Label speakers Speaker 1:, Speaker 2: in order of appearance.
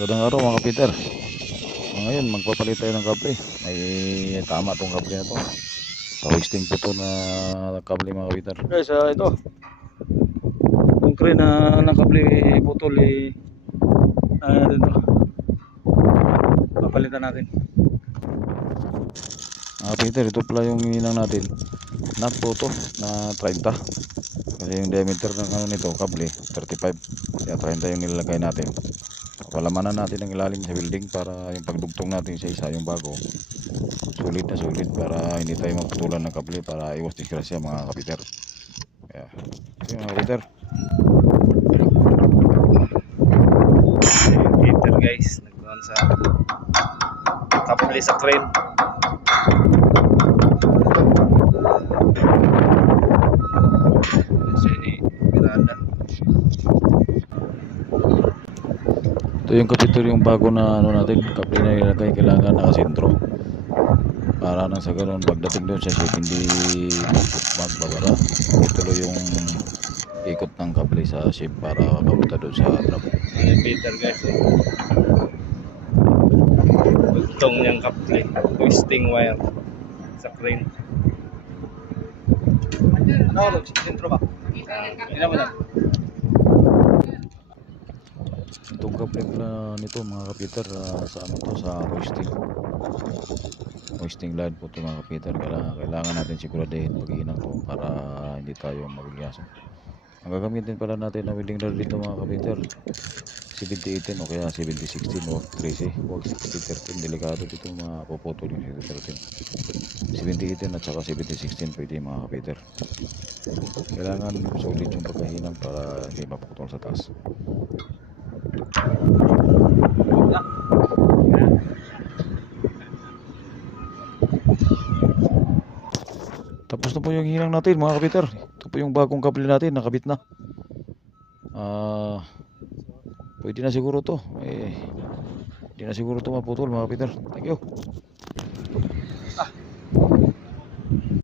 Speaker 1: Magandang araw mga kapiter. Ngayon, magpapalit tayo ng kable. May tama tong kable na to. Twisting po to na kable mga kapiter. Guys, ah, ito. Kung crane na ng kable putol eh. Ah, dito. Papalitan natin. Mga kapiter, ito pala yung hinang natin. Nut po to na 30. Kasi yung diameter ng ano nito, kable, 35. Kaya 30 yung nilalagay natin. Palamanan natin ang ilalim sa building para yung pagdugtong natin sa isa yung bago sulit na sulit para hindi tayo maputulan ng kable para iwas disgrasya mga kapiter. Ito yung mga kapiter.
Speaker 2: Peter guys, nagdoon sa kapli sa crane.
Speaker 1: Ito yung kapiter yung bago na ano natin, kable na ilagay kailangan nakasentro. Para nang sa ganun pagdating doon sa ship hindi magbabara. Ituloy yung ikot ng kable sa ship para papunta doon sa trap.
Speaker 2: Ayan, Peter guys. Eh. Bugtong niyang kapli. Twisting wire sa crane. Ano oras? Intro ba? Hindi naman lang.
Speaker 1: Itong kable pala nito mga kapiter ah, sa ano to sa hoisting. Hoisting line po ito mga kapiter. Kailangan, kailangan natin siguraduhin pag ko para hindi tayo mabigyasan. Ang gagamitin pala natin na welding rod dito mga kapiter 7018 o kaya 7016 o 13 huwag 7013 delikado dito mga popotol yung 7013 7018 at saka 7016 pwede mga kapiter kailangan solid yung pagkahinang para hindi maputol sa taas Tapos na po yung hinang natin mga kapiter. Ito po yung bagong kable natin, nakabit na. Ah, pwede na siguro to. Eh, hindi na siguro to maputol mga kapiter. Thank you.